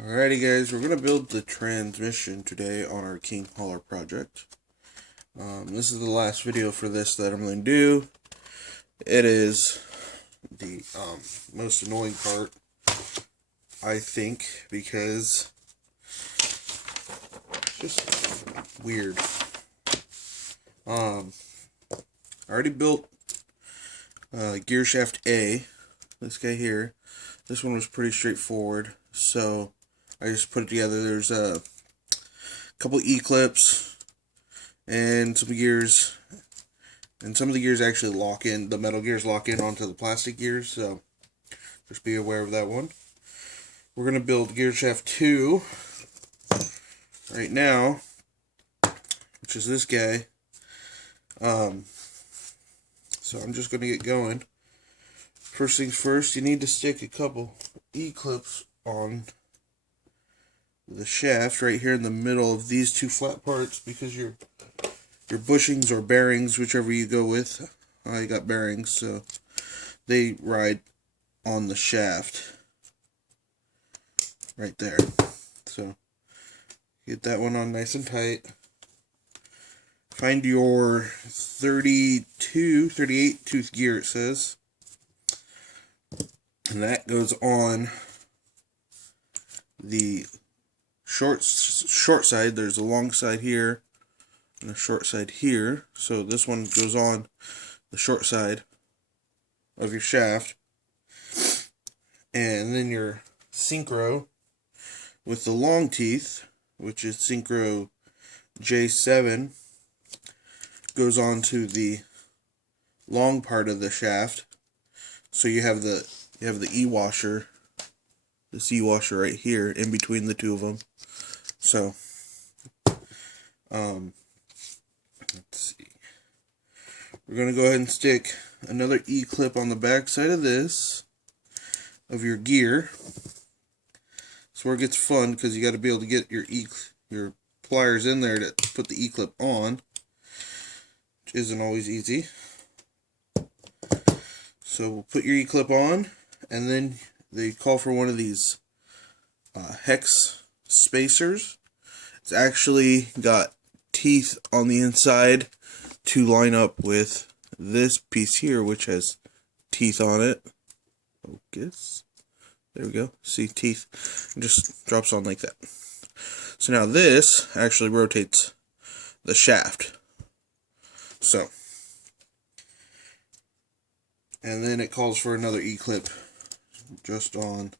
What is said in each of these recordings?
Alrighty guys, we're going to build the transmission today on our King Hauler project. This is the last video for this that I'm going to do. It is the most annoying part, I think, because it's just weird. I already built gear shaft A, this guy here. This one was pretty straightforward, so I just put it together. There's a couple E-clips and some gears, and some of the gears actually lock in, the metal gears lock in onto the plastic gears, so just be aware of that one. We're going to build gear shaft 2 right now, which is this guy. So I'm just going to get going. First things first, you need to stick a couple E-clips on the shaft right here in the middle of these two flat parts, because your bushings or bearings, whichever you go with, I got bearings, so they ride on the shaft right there. So get that one on nice and tight. Find your 38 tooth gear, it says, and that goes on the short side. There's a long side here and a short side here, so this one goes on the short side of your shaft. And then your synchro with the long teeth, which is synchro J7, goes on to the long part of the shaft. So you have the E-washer, this E-washer right here in between the two of them. So let's see, we're going to go ahead and stick another E-clip on the back side of this, of your gear. That's where it gets fun, because you got to be able to get your pliers in there to put the E-clip on, which isn't always easy. So we'll put your E-clip on, and then they call for one of these hex spacers. It's actually got teeth on the inside to line up with this piece here, which has teeth on it. Focus. There we go. See, teeth. It just drops on like that. So now this actually rotates the shaft. So, and then it calls for another E-clip just on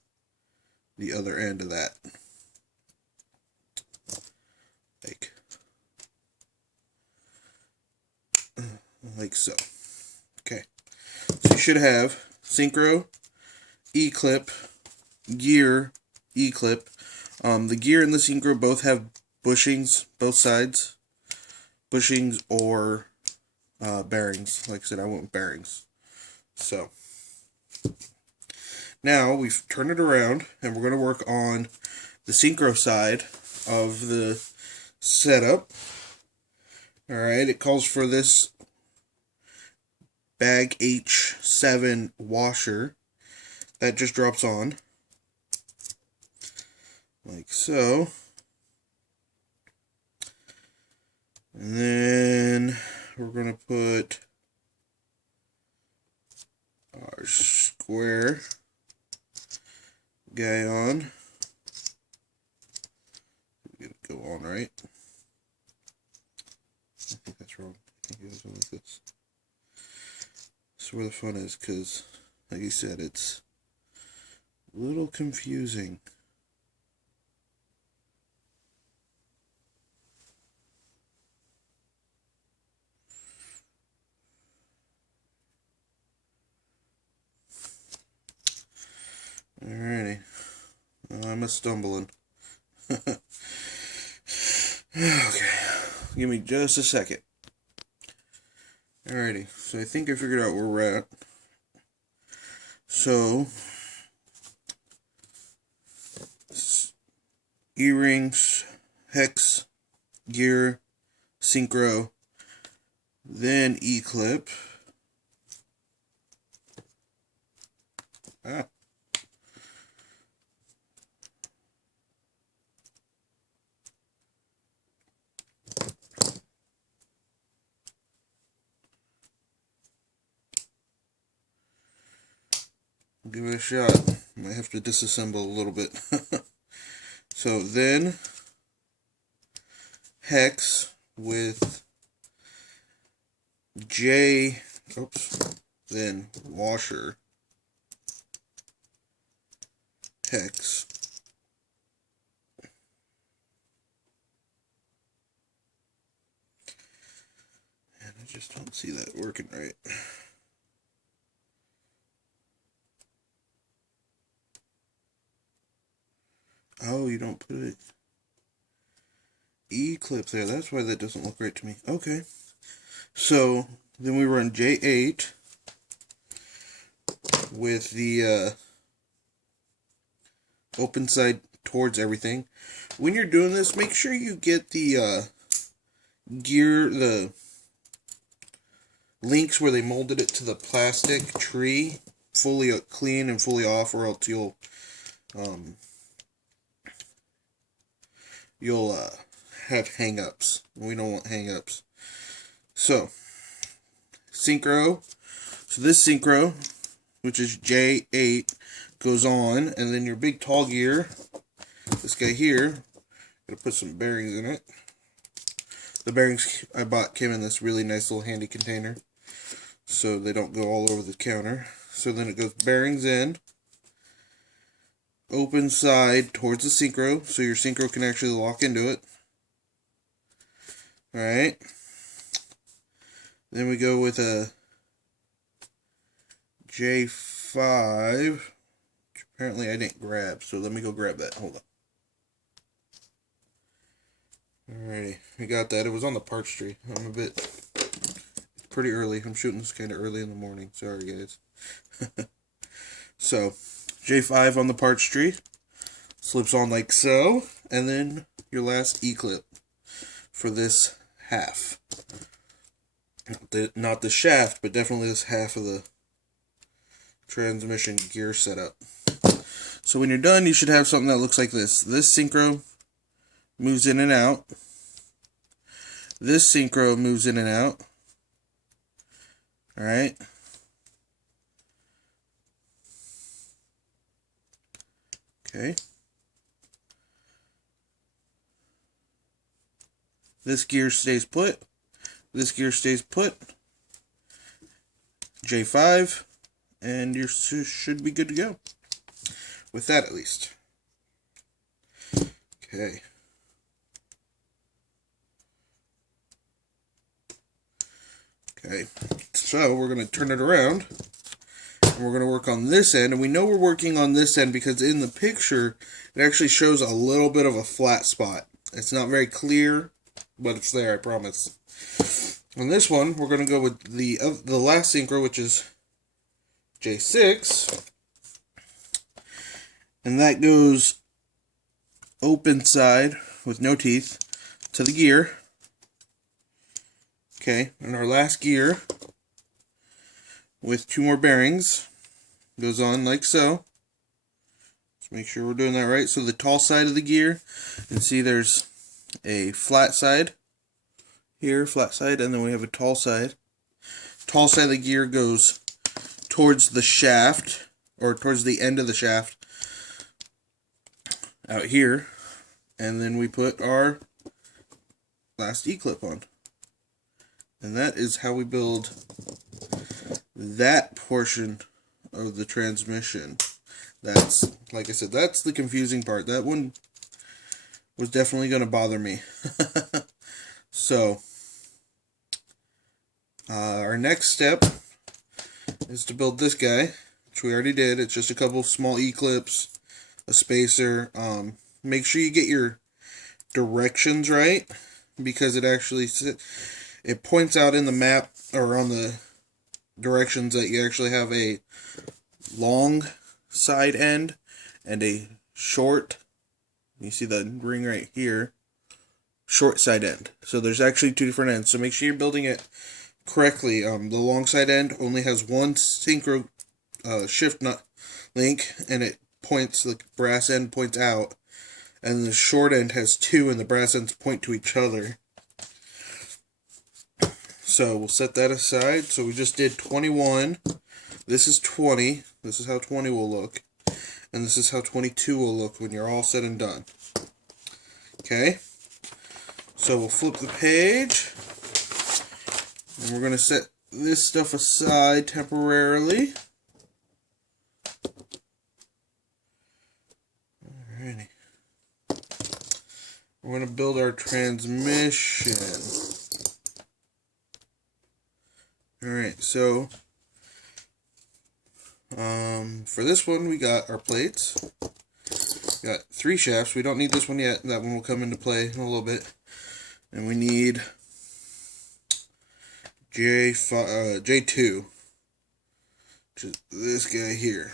the other end of that. Like so. Okay. So you should have synchro, E-clip, gear, E-clip. The gear and the synchro both have bushings, both sides. Bushings or bearings. Like I said, I want bearings. So now we've turned it around, and we're going to work on the synchro side of the setup. Alright, it calls for this bag H7 washer that just drops on like so. And then we're going to put our square guy on. Get it go on right. I think that's wrong. I think it goes on like this. That's where the fun is, because, like you said, it's a little confusing. Alrighty. I'm a-stumbling. Okay. Give me just a second. Alrighty. So I think I figured out where we're at. So, E-rings, hex, gear, synchro, then E-clip. give it a shot. Might have to disassemble a little bit. So then hex with J, then washer, hex, and I just don't see that working right. Oh, you don't put it E-clip there. That's why that doesn't look right to me. Okay. So then we run J8 with the open side towards everything. When you're doing this, make sure you get the gear, the links where they molded it to the plastic tree fully clean and fully off, or else you'll have hang-ups. We don't want hang-ups. So synchro. So this synchro, which is J8, goes on, and then your big tall gear, this guy here, gotta put some bearings in it. The bearings I bought came in this really nice little handy container, so they don't go all over the counter. So then it goes bearings in, open side towards the synchro, so your synchro can actually lock into it. Alright. Then we go with a J5, which apparently I didn't grab, so let me go grab that. Hold on. Alrighty, we got that. It was on the parts tree. It's pretty early. I'm shooting this kind of early in the morning. Sorry, guys. So, J5 on the parts tree. Slips on like so. And then your last E-clip for this half. Not the shaft, but definitely this half of the transmission gear setup. So when you're done, you should have something that looks like this. This synchro moves in and out. This synchro moves in and out. Alright. Okay. This gear stays put. This gear stays put. J5. And you should be good to go. With that, at least. Okay. Okay. So, we're going to turn it around. And we're going to work on this end. And we know we're working on this end because in the picture, it actually shows a little bit of a flat spot. It's not very clear, but it's there, I promise. On this one, we're going to go with the last synchro, which is J6. And that goes open side with no teeth to the gear. Okay, and our last gear with 2 more bearings goes on like so. Let's make sure we're doing that right. So the tall side of the gear, you can see there's a flat side here, flat side, and then we have a tall side. Tall side of the gear goes towards the shaft, or towards the end of the shaft out here, and then we put our last E-clip on. And that is how we build that portion of the transmission. That's, like I said, that's the confusing part. That one was definitely going to bother me. So, our next step is to build this guy, which we already did. It's just a couple small E-clips, a spacer. Make sure you get your directions right, because it actually it points out in the map, or on the directions, that you actually have a long side end and a short, you see the ring right here, short side end. So there's actually 2 different ends, so make sure you're building it correctly. The long side end only has 1 synchro shift nut link, and it points, the brass end points out, and the short end has 2, and the brass ends point to each other. So we'll set that aside. So we just did 21. This is 20. This is how 20 will look. And this is how 22 will look when you're all said and done. Okay? So we'll flip the page. And we're going to set this stuff aside temporarily. Alrighty. We're going to build our transmission. Alright, so for this one we got our plates. We got 3 shafts. We don't need this one yet. That one will come into play in a little bit. And we need J2, which is this guy here.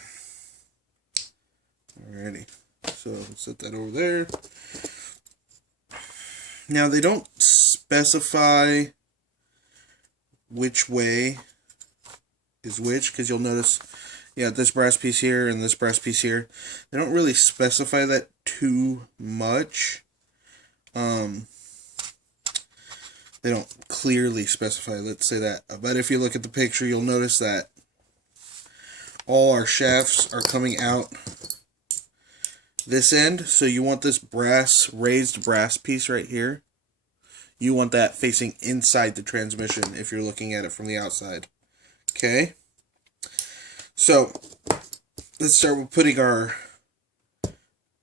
Alrighty, so set that over there. Now they don't specify which way is which, because you'll notice, yeah, this brass piece here and this brass piece here. They don't really specify that too much. They don't clearly specify, let's say that. But if you look at the picture, you'll notice that all our shafts are coming out this end. So you want this raised brass piece right here. You want that facing inside the transmission if you're looking at it from the outside. Okay? So, let's start with putting our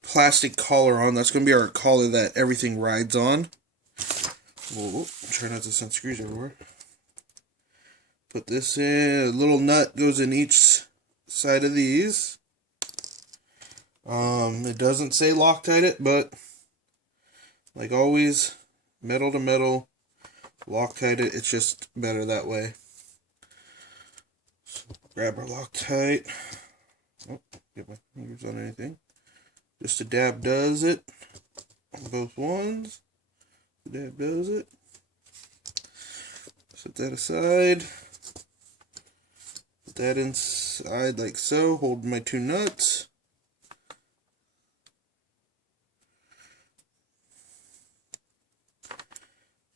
plastic collar on. That's going to be our collar that everything rides on. Whoa, try not to send screws everywhere. Put this in. A little nut goes in each side of these. It doesn't say Loctite it, but like always, metal to metal, Loctite it. It's just better that way. So grab our Loctite. Oh, get my fingers on anything. Just a dab does it on both ones. Dab does it. Set that aside. Put that inside like so. Hold my 2 nuts.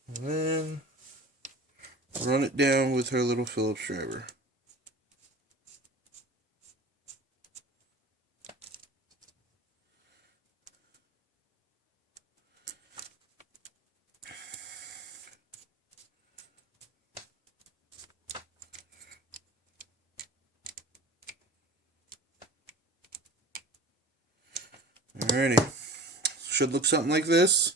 And then run it down with her little Phillips driver. Alrighty, should look something like this.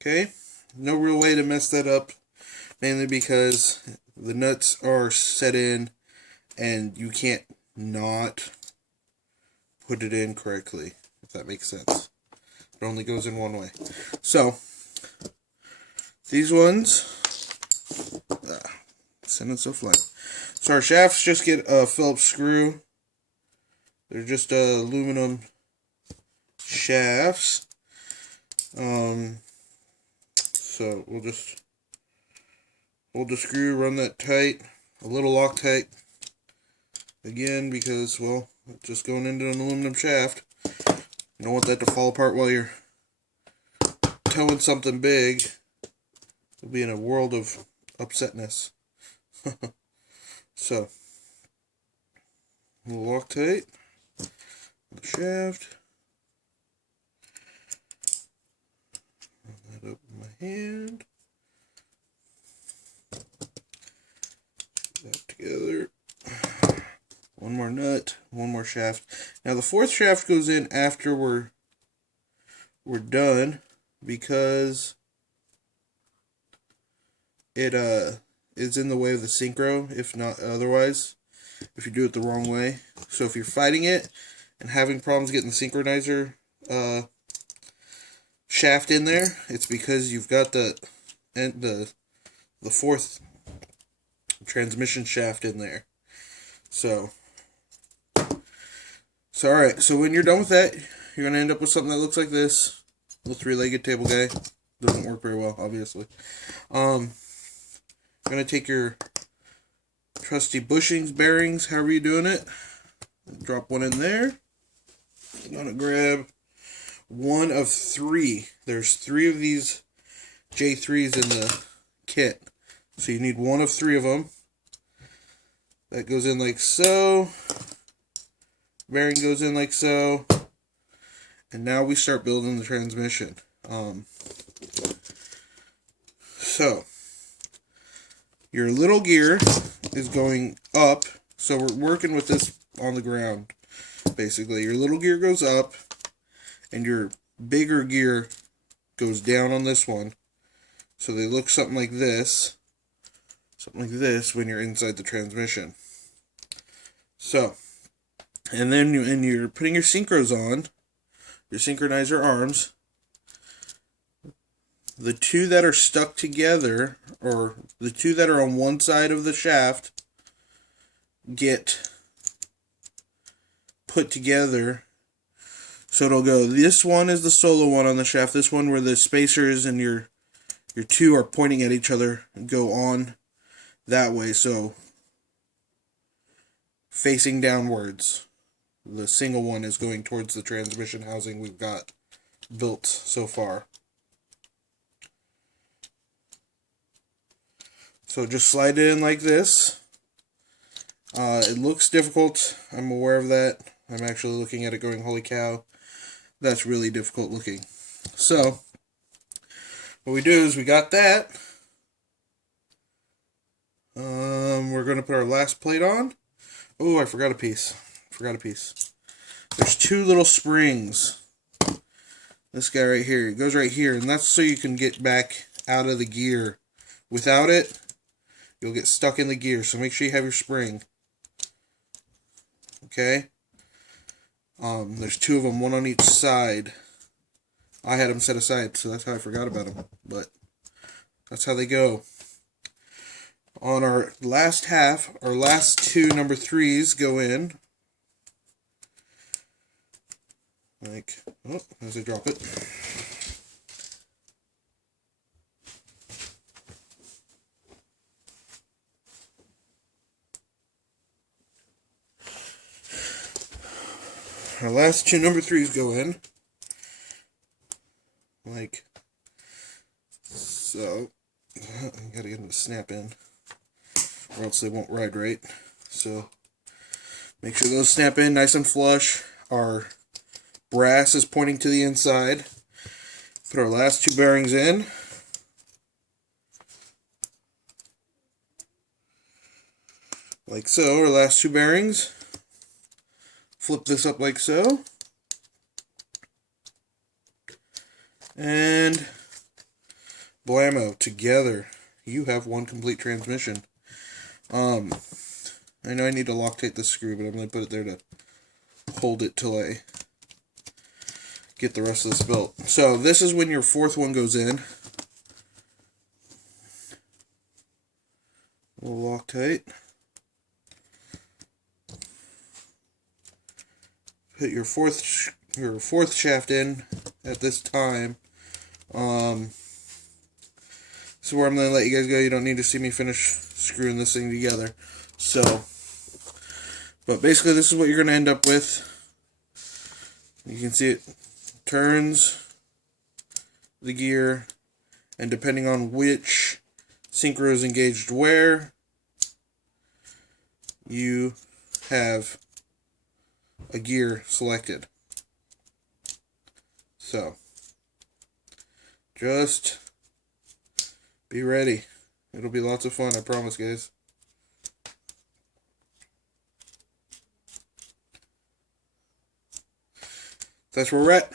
Okay, no real way to mess that up, mainly because the nuts are set in and you can't not put it in correctly, if that makes sense. It only goes in one way. So, these ones, sending so flat. So our shafts just get a Phillips screw. They're just aluminum shafts. So we'll just hold the screw, run that tight, a little Loctite again, because, well, it's just going into an aluminum shaft. You don't want that to fall apart while you're towing something big. You'll be in a world of upsetness. So, a little Loctite, the shaft. Put that up in my hand. Put that together. One more nut, one more shaft. Now the 4th shaft goes in after we're done, because it is in the way of the synchro, if not otherwise, if you do it the wrong way. So if you're fighting it and having problems getting the synchronizer shaft in there, it's because you've got the 4th transmission shaft in there. So alright, so when you're done with that, you're going to end up with something that looks like this. Little 3-legged table guy. Doesn't work very well, obviously. You're going to take your trusty bushings, bearings, however you're doing it. Drop one in there. You're going to grab one of 3. There's 3 of these J3s in the kit. So you need one of 3 of them. That goes in like so. Bearing goes in like so. And now we start building the transmission. So, your little gear is going up. So we're working with this on the ground, basically. Your little gear goes up, and your bigger gear goes down on this one. So they look something like this. Something like this when you're inside the transmission. So, and then you're putting your synchros on, your synchronizer arms. The two that are stuck together, or the two that are on one side of the shaft, get put together. So it'll go, this one is the solo one on the shaft, this one where the spacers and your two are pointing at each other and go on that way, so facing downwards. The single one is going towards the transmission housing we've got built so far. So just slide it in like this. It looks difficult. I'm aware of that. I'm actually looking at it going, holy cow, that's really difficult looking. So, what we do is we got that. We're going to put our last plate on. Oh, I forgot a piece. There's two little springs. This guy right here. It goes right here, and that's so you can get back out of the gear. Without it, you'll get stuck in the gear, so make sure you have your spring. Okay? There's two of them, one on each side. I had them set aside, so that's how I forgot about them. But that's how they go. On our last half, our last two number 3s go in. Like, oh, as I drop it. Our last two number 3s go in. Like so. I gotta get them to snap in, or else they won't ride right. So make sure those snap in nice and flush. Our brass is pointing to the inside. Put our last two bearings in. Like so, our last two bearings. Flip this up like so. And blammo, together you have one complete transmission. I know I need to Loctite this screw, but I'm going to put it there to hold it till I get the rest of this built. So this is when your fourth one goes in. A little Loctite. Put your fourth shaft in at this time. This is where I'm going to let you guys go. You don't need to see me finish screwing this thing together. So, but basically this is what you're going to end up with. You can see it turns the gear, and depending on which synchro is engaged where, you have a gear selected. So, just be ready. It'll be lots of fun, I promise, guys. That's where we're at.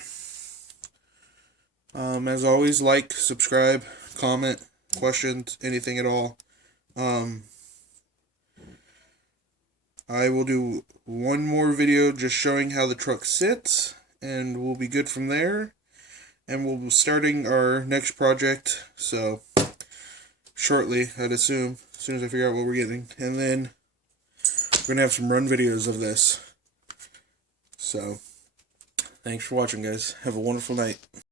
As always, like, subscribe, comment, questions, anything at all. I will do one more video just showing how the truck sits, and we'll be good from there. And we'll be starting our next project, so shortly, I'd assume, as soon as I figure out what we're getting. And then we're going to have some run videos of this. So, thanks for watching, guys. Have a wonderful night.